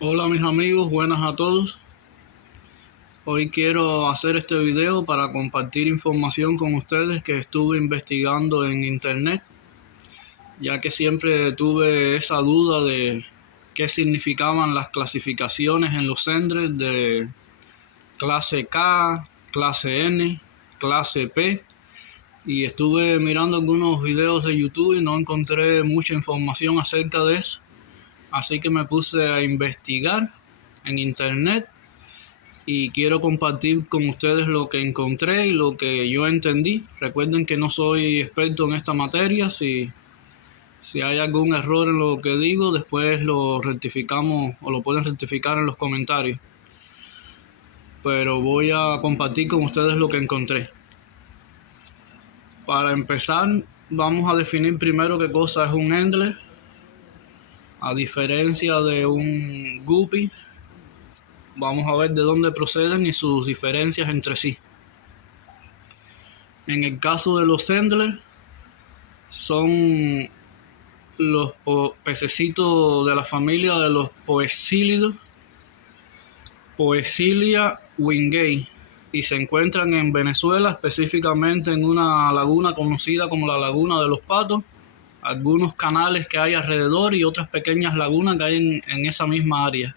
Hola mis amigos, buenas a todos. Hoy quiero hacer este video para compartir información con ustedes que estuve investigando en internet, ya que siempre tuve esa duda de qué significaban las clasificaciones en los Sendres de clase K, clase N, clase P, y estuve mirando algunos videos de YouTube y no encontré mucha información acerca de eso, así que me puse a investigar en internet y quiero compartir con ustedes lo que encontré y lo que yo entendí. Recuerden que no soy experto en esta materia. Si hay algún error en lo que digo, después lo rectificamos o lo pueden rectificar en los comentarios. Pero voy a compartir con ustedes lo que encontré. Para empezar, vamos a definir primero qué cosa es un Endler. A diferencia de un Guppy, vamos a ver de dónde proceden y sus diferencias entre sí. En el caso de los Sendler, son los pececitos de la familia de los poecílidos, Poecilia wingei, y se encuentran en Venezuela, específicamente en una laguna conocida como la Laguna de los Patos, algunos canales que hay alrededor y otras pequeñas lagunas que hay en esa misma área.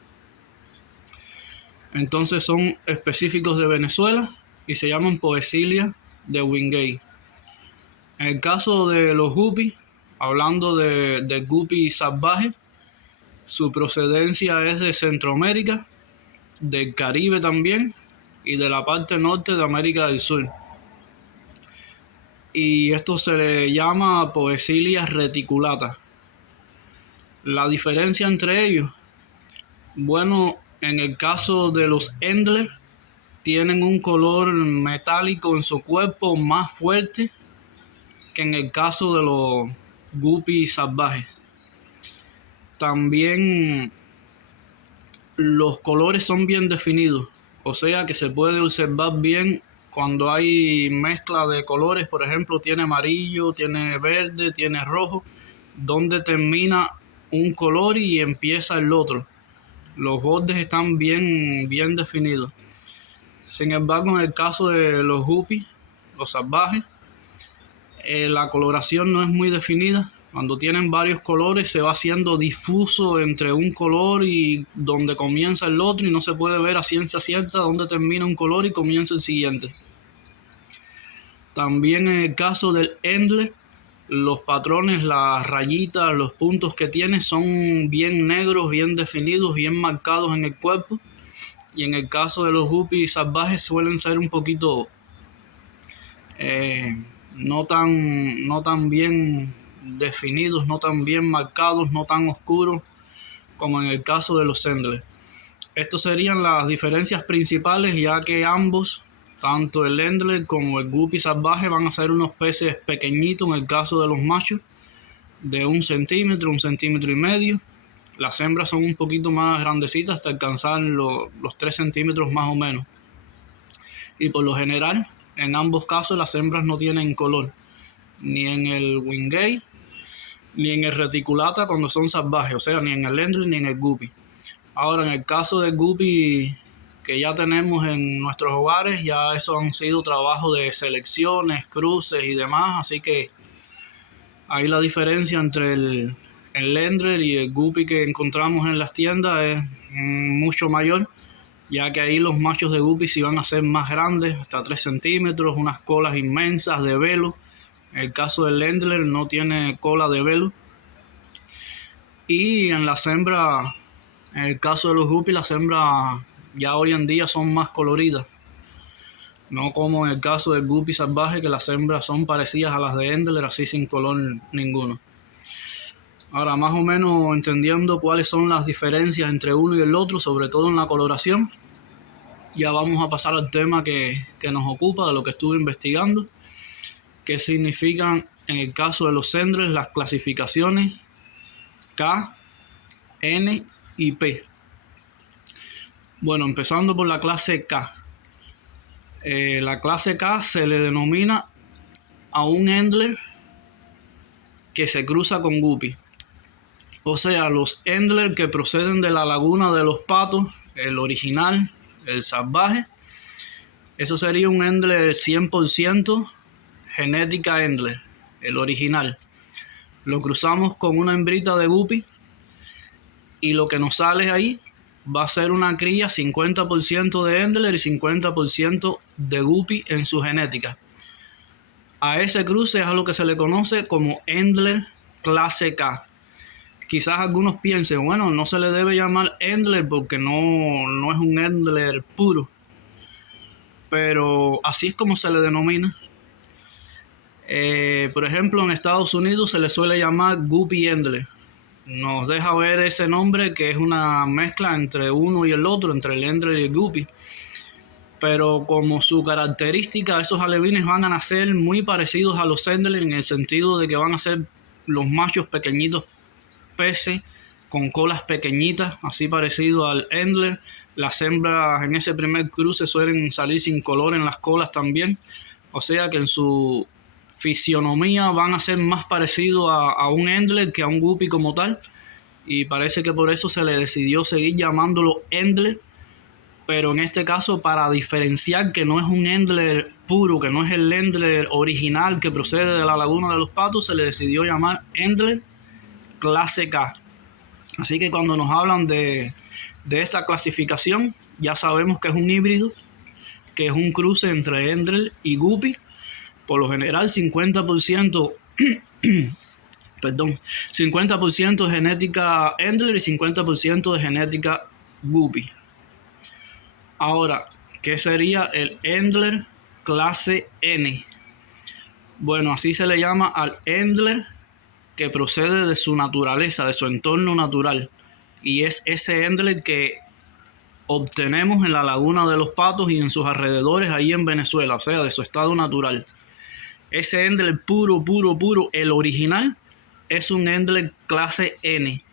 Entonces son específicos de Venezuela y se llaman Poecilia de wingei. En el caso de los guppies, hablando de guppy salvaje, su procedencia es de Centroamérica, del Caribe también y de la parte norte de América del Sur. Y esto se le llama Poecilia reticulata. La diferencia entre ellos, bueno, en el caso de los Endler, tienen un color metálico en su cuerpo más fuerte que en el caso de los guppy salvajes. También los colores son bien definidos, o sea que se puede observar bien cuando hay mezcla de colores. Por ejemplo, tiene amarillo, tiene verde, tiene rojo, donde termina un color y empieza el otro. Los bordes están bien definidos. Sin embargo, en el caso de los guppies, los salvajes, la coloración no es muy definida. Cuando tienen varios colores se va haciendo difuso entre un color y donde comienza el otro, y no se puede ver a ciencia cierta dónde termina un color y comienza el siguiente. También en el caso del Endler, los patrones, las rayitas, los puntos que tiene son bien negros, bien definidos, bien marcados en el cuerpo. Y en el caso de los guppies salvajes suelen ser un poquito no tan bien definidos, no tan bien marcados, no tan oscuros como en el caso de los Sendler. Estas serían las diferencias principales, ya que ambos, tanto el Endler como el guppy salvaje, van a ser unos peces pequeñitos en el caso de los machos, de 1 centímetro, 1,5 centímetros. Las hembras son un poquito más grandecitas hasta alcanzar los 3 centímetros más o menos. Y por lo general, en ambos casos, las hembras no tienen color, ni en el wingei, ni en el reticulata cuando son salvajes, o sea, ni en el Endler ni en el guppy. Ahora, en el caso del guppy que ya tenemos en nuestros hogares, ya eso han sido trabajos de selecciones, cruces y demás, así que ahí la diferencia entre el Endler y el guppy que encontramos en las tiendas es mucho mayor, ya que ahí los machos de guppy sí van a ser más grandes, hasta 3 centímetros, unas colas inmensas de velo. En el caso del Endler no tiene cola de velo. Y en las hembras, en el caso de los guppies, las hembras ya hoy en día son más coloridas. No como en el caso del guppy salvaje, que las hembras son parecidas a las de Endler, así sin color ninguno. Ahora, más o menos entendiendo cuáles son las diferencias entre uno y el otro, sobre todo en la coloración, ya vamos a pasar al tema que nos ocupa, de lo que estuve investigando. ¿Qué significan en el caso de los Sendres las clasificaciones K, N y P? Bueno, empezando por la clase K. La clase K se le denomina a un Endler que se cruza con guppy. O sea, los Endler que proceden de la laguna de los patos, el original, el salvaje, eso sería un Endler 100% genética Endler, el original. Lo cruzamos con una hembrita de guppy y lo que nos sale ahí va a ser una cría 50% de Endler y 50% de guppy en su genética. A ese cruce es a lo que se le conoce como Endler clase K. Quizás algunos piensen, bueno, no se le debe llamar Endler porque no es un Endler puro, pero así es como se le denomina. Por ejemplo, en Estados Unidos se le suele llamar Guppy Endler. Nos deja ver ese nombre que es una mezcla entre uno y el otro, entre el Endler y el Guppy. Pero como su característica, esos alevines van a nacer muy parecidos a los Endler en el sentido de que van a ser los machos pequeñitos peces con colas pequeñitas, así parecido al Endler. Las hembras en ese primer cruce suelen salir sin color en las colas también. O sea que en su fisionomía van a ser más parecidos a un Endler que a un Guppy como tal. Y parece que por eso se le decidió seguir llamándolo Endler. Pero en este caso, para diferenciar que no es un Endler puro, que no es el Endler original que procede de la laguna de los patos, se le decidió llamar Endler clase K. Así que cuando nos hablan de esta clasificación, ya sabemos que es un híbrido, que es un cruce entre Endler y Guppy. Por lo general 50% 50% de genética Endler y 50% de genética Guppy. Ahora, ¿qué sería el Endler clase N? Bueno, así se le llama al Endler que procede de su naturaleza, de su entorno natural. Y es ese Endler que obtenemos en la laguna de los patos y en sus alrededores ahí en Venezuela, o sea, de su estado natural. Ese Endler puro, el original, es un Endler clase N.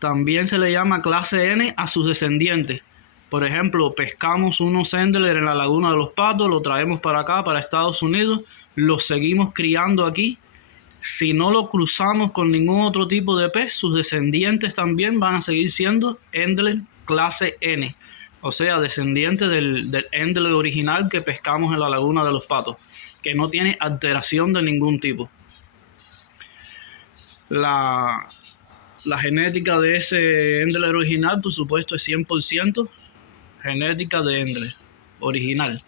También se le llama clase N a sus descendientes. Por ejemplo, pescamos unos Endler en la laguna de los patos, lo traemos para acá, para Estados Unidos, los seguimos criando aquí. Si no lo cruzamos con ningún otro tipo de pez, sus descendientes también van a seguir siendo Endler clase N. O sea, descendientes del Endler original que pescamos en la laguna de los patos, que no tiene alteración de ningún tipo. La genética de ese Endler original, por supuesto, es 100% genética de Endler original.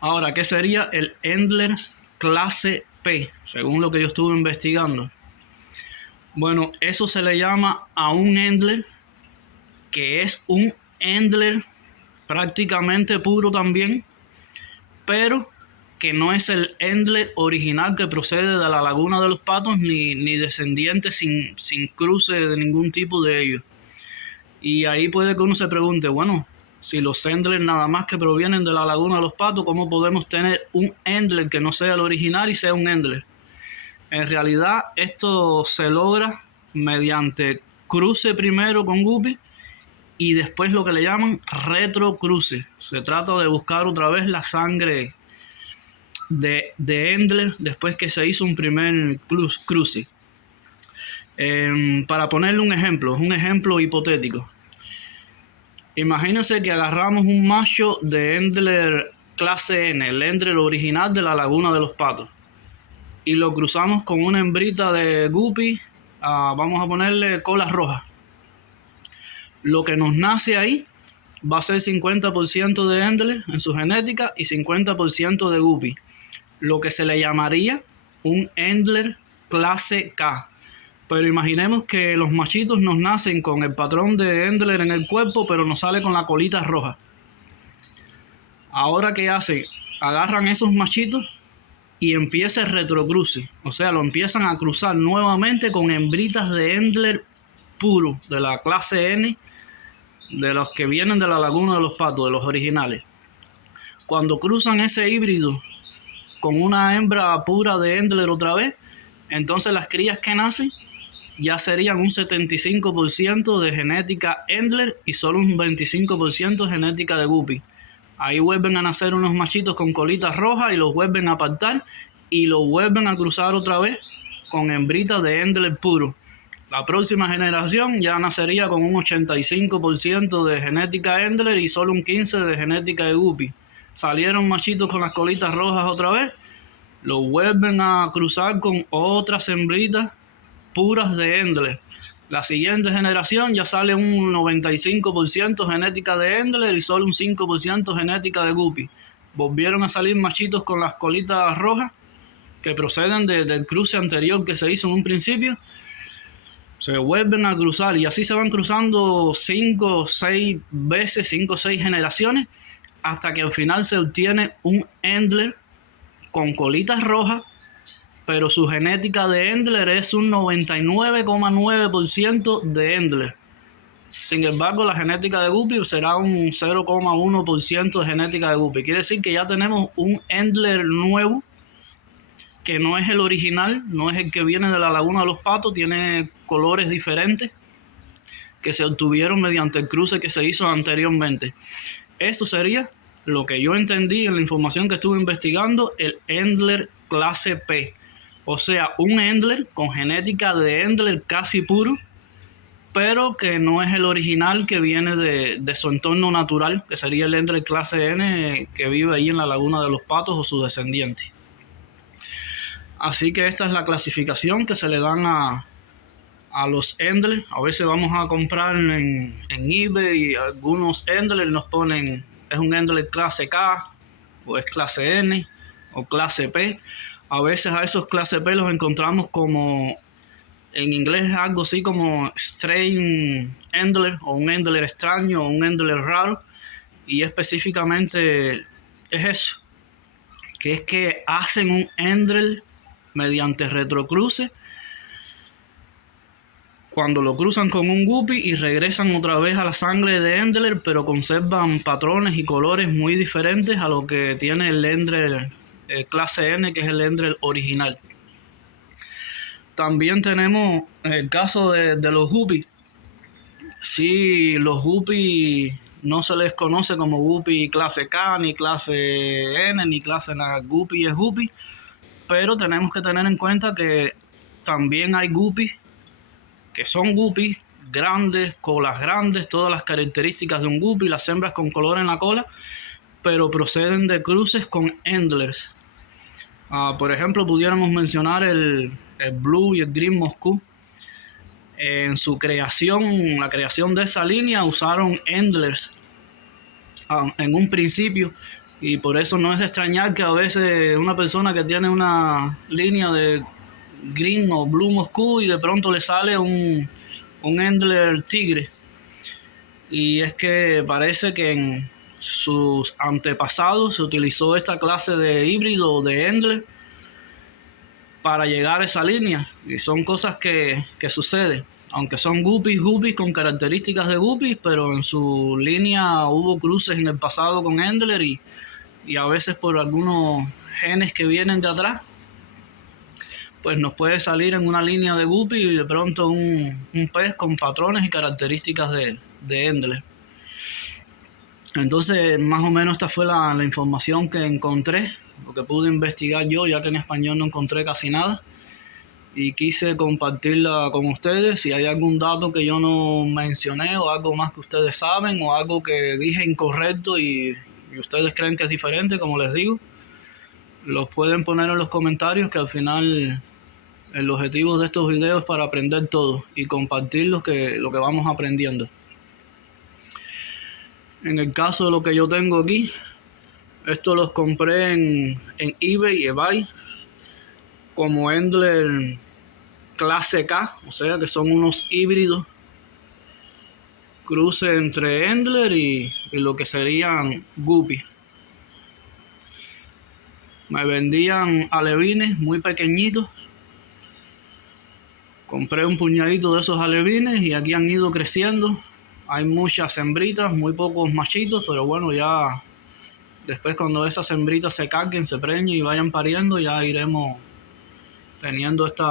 Ahora, ¿qué sería el Endler clase P? Según lo que yo estuve investigando. Bueno, eso se le llama a un Endler que es un Endler prácticamente puro también, pero que no es el Endler original que procede de la laguna de los patos ni descendiente sin cruce de ningún tipo de ellos. Y ahí puede que uno se pregunte, bueno, si los Endler nada más que provienen de la laguna de los patos, ¿cómo podemos tener un Endler que no sea el original y sea un Endler? En realidad esto se logra mediante cruce primero con Guppy y después lo que le llaman retrocruce. Se trata de buscar otra vez la sangre de Endler después que se hizo un primer cruce. Para ponerle un ejemplo hipotético. Imagínense que agarramos un macho de Endler clase N, el Endler original de la laguna de los patos, y lo cruzamos con una hembrita de Guppy, vamos a ponerle cola roja. Lo que nos nace ahí va a ser 50% de Endler en su genética y 50% de Guppy, lo que se le llamaría un Endler clase K. Pero imaginemos que los machitos nos nacen con el patrón de Endler en el cuerpo, pero nos sale con la colita roja. Ahora, ¿qué hacen? Agarran esos machitos y empieza el retrocruce. O sea, lo empiezan a cruzar nuevamente con hembritas de Endler puro, de la clase N, de los que vienen de la laguna de los patos, de los originales. Cuando cruzan ese híbrido con una hembra pura de Endler otra vez, entonces las crías que nacen ya serían un 75% de genética Endler y solo un 25% genética de Guppy. Ahí vuelven a nacer unos machitos con colitas rojas y los vuelven a apartar y los vuelven a cruzar otra vez con hembritas de Endler puro. La próxima generación ya nacería con un 85% de genética Endler y solo un 15% de genética de Guppy. Salieron machitos con las colitas rojas otra vez, los vuelven a cruzar con otras hembritas puras de Endler. La siguiente generación ya sale un 95% genética de Endler y solo un 5% genética de Guppy. Volvieron a salir machitos con las colitas rojas que proceden del cruce anterior que se hizo en un principio. Se vuelven a cruzar y así se van cruzando 5 o 6 veces, 5 o 6 generaciones, hasta que al final se obtiene un Endler con colitas rojas, pero su genética de Endler es un 99,9% de Endler. Sin embargo, la genética de Guppy será un 0,1% de genética de Guppy. Quiere decir que ya tenemos un Endler nuevo, que no es el original, no es el que viene de la Laguna de los Patos, tiene colores diferentes que se obtuvieron mediante el cruce que se hizo anteriormente. Eso sería lo que yo entendí en la información que estuve investigando, el Endler clase P. O sea, un Endler con genética de Endler casi puro, pero que no es el original que viene de su entorno natural, que sería el Endler clase N que vive ahí en la Laguna de los Patos o su descendiente. Así que esta es la clasificación que se le dan a los Endler. A veces vamos a comprar en eBay y algunos Endler nos ponen, es un Endler clase K, o es clase N, o clase P. A veces a esos clase P los encontramos como, en inglés es algo así como strange Endler, o un Endler extraño, o un Endler raro. Y específicamente es eso, que es que hacen un Endler mediante retrocruce cuando lo cruzan con un Guppy y regresan otra vez a la sangre de Endler, pero conservan patrones y colores muy diferentes a lo que tiene el Endler clase N, que es el Endler original. También tenemos el caso de los Guppy. Sí, los Guppy no se les conoce como Guppy clase K, ni clase N, ni clase nada. Guppy es Guppy, pero tenemos que tener en cuenta que también hay Guppy que son Guppy grandes, colas grandes, todas las características de un Guppy, las hembras con color en la cola, pero proceden de cruces con Endlers. Por ejemplo, pudiéramos mencionar el Blue y el Green Moscú. En su creación, la creación de esa línea, usaron Endlers en un principio, y por eso no es de extrañar que a veces una persona que tiene una línea de Green o Blue Moscú y de pronto le sale un Endler tigre. Y es que parece que en sus antepasados se utilizó esta clase de híbrido de Endler para llegar a esa línea. Y son cosas que suceden. Aunque son Guppys con características de Guppys, pero en su línea hubo cruces en el pasado con Endler y a veces por algunos genes que vienen de atrás, pues nos puede salir en una línea de Guppy y de pronto un pez con patrones y características de Endler. Entonces, más o menos esta fue la información que encontré, lo que pude investigar yo, ya que en español no encontré casi nada. Y quise compartirla con ustedes. Si hay algún dato que yo no mencioné o algo más que ustedes saben o algo que dije incorrecto y ustedes creen que es diferente, como les digo, los pueden poner en los comentarios, que al final el objetivo de estos videos es para aprender todo y compartir lo que vamos aprendiendo. En el caso de lo que yo tengo aquí, estos los compré en eBay como Endler clase K, o sea que son unos híbridos, cruce entre Endler y lo que serían Guppy. Me vendían alevines muy pequeñitos. Compré un puñadito de esos alevines y aquí han ido creciendo. Hay muchas hembritas, muy pocos machitos, pero bueno, ya después cuando esas hembritas se carguen, se preñen y vayan pariendo, ya iremos teniendo esta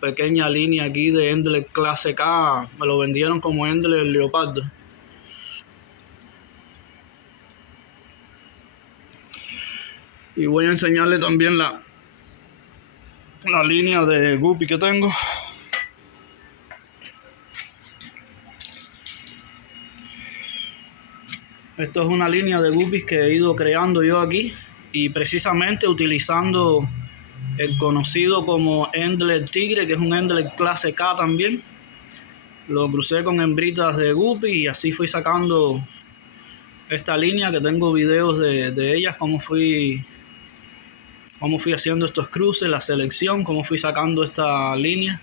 pequeña línea aquí de Endler clase K. Me lo vendieron como Endler leopardo. Y voy a enseñarle también la línea de Guppy que tengo. Esto es una línea de guppies que he ido creando yo aquí y precisamente utilizando el conocido como Endler Tigre, que es un Endler clase K también. Lo crucé con hembritas de guppy y así fui sacando esta línea, que tengo videos de ellas, cómo fui haciendo estos cruces, la selección, cómo fui sacando esta línea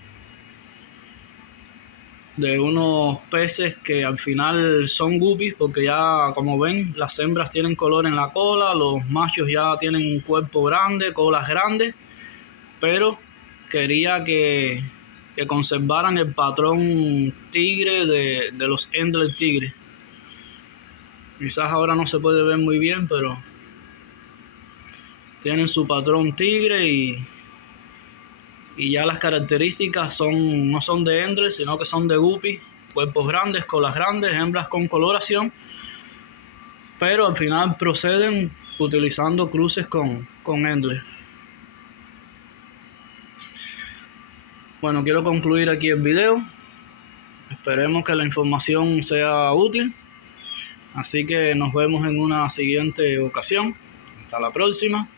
de unos peces que al final son guppies, porque ya, como ven, las hembras tienen color en la cola, los machos ya tienen un cuerpo grande, colas grandes, pero quería que conservaran el patrón tigre de los Endler tigres. Quizás ahora no se puede ver muy bien, pero tienen su patrón tigre y ya las características no son de Endler, sino que son de guppy, cuerpos grandes, colas grandes, hembras con coloración, pero al final proceden utilizando cruces con Endler. Bueno, quiero concluir aquí el video. Esperemos que la información sea útil. Así que nos vemos en una siguiente ocasión. Hasta la próxima.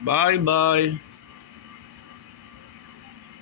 Bye, bye.